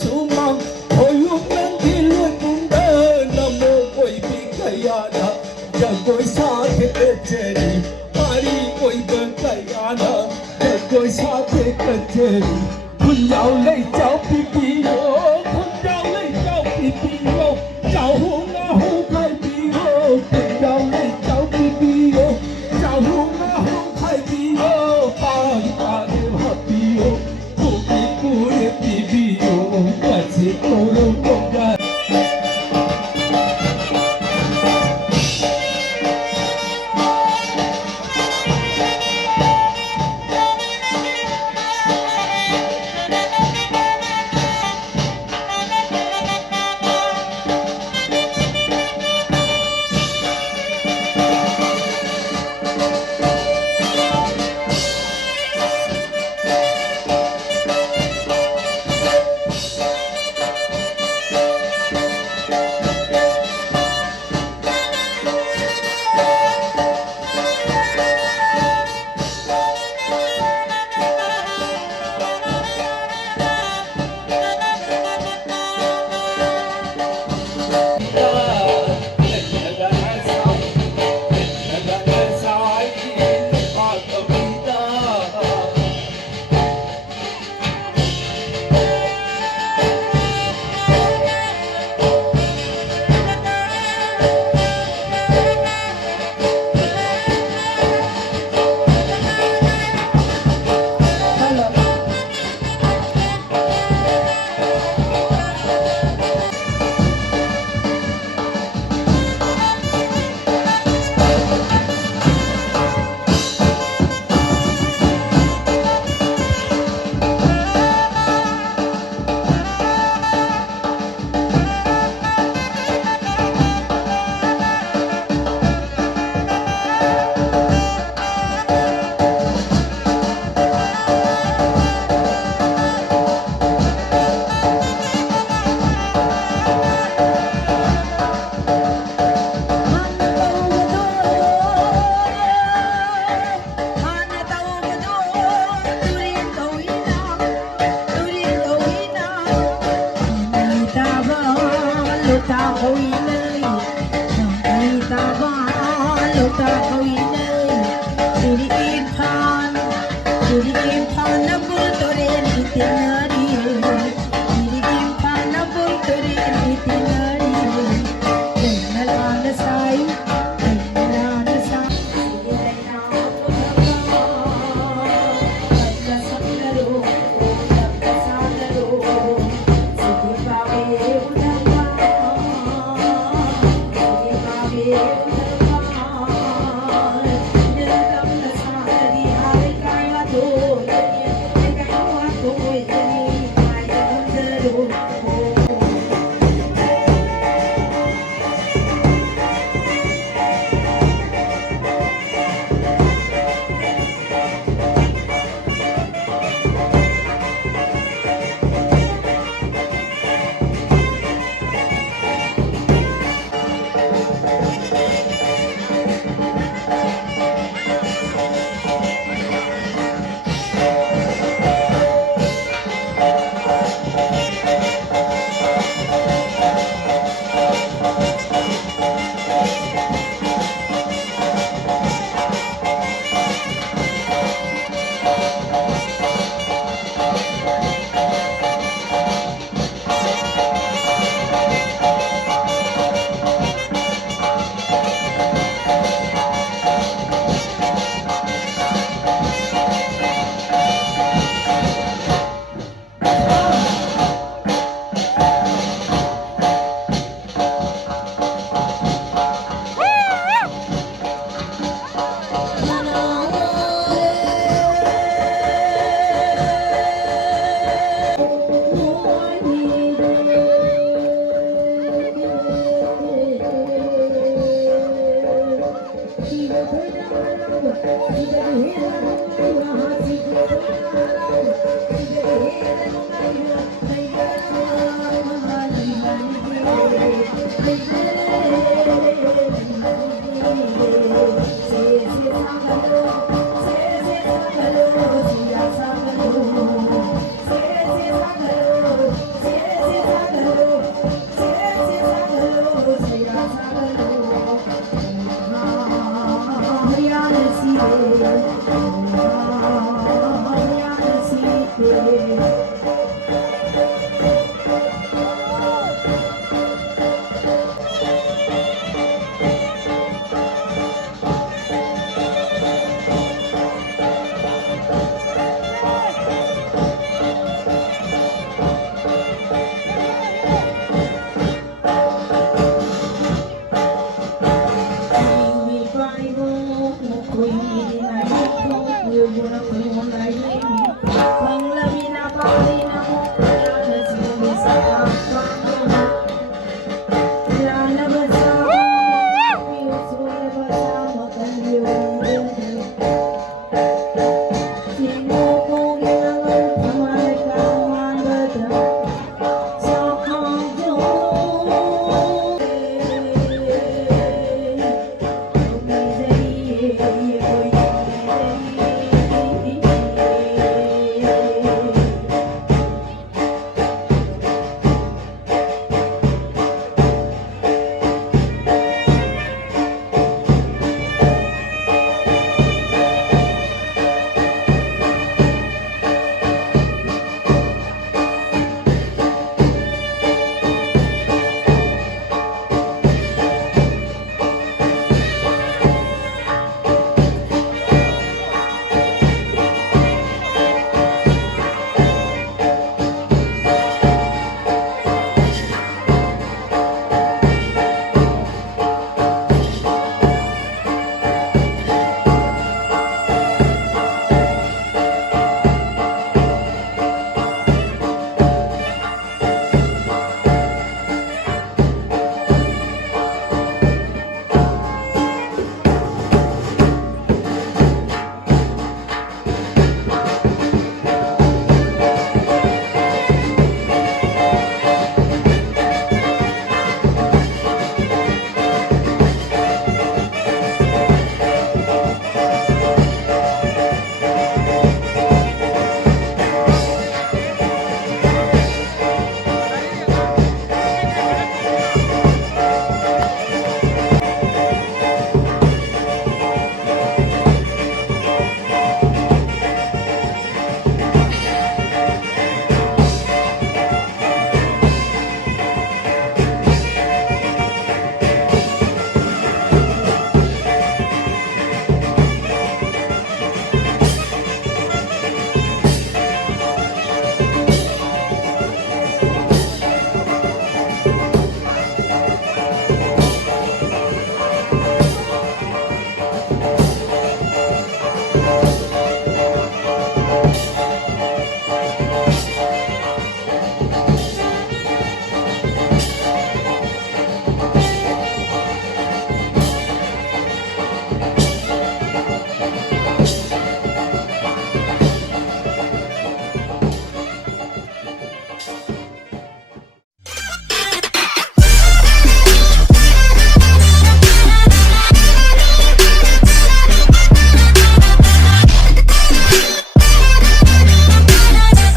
chú mong hồi lúc nắng thì luôn cũng đỡ nam mô quỷ bị kaya na giờ coi xa thế thế đi mari quỷ bên kaya na giờ coi xa thế thế điคุณยาวเลยเจ้าปีปีโอคุณยาวเลยเจ้าปีปีโอเจ้าหูงาหูไข่ปีโอคุณยาวเลยเจ้าปีปีโอเจ้าหูงาหูไข่ปีโอปาริปาเดวะปีโอปูปีปูเรปีปีโอกัจจิโกโรโก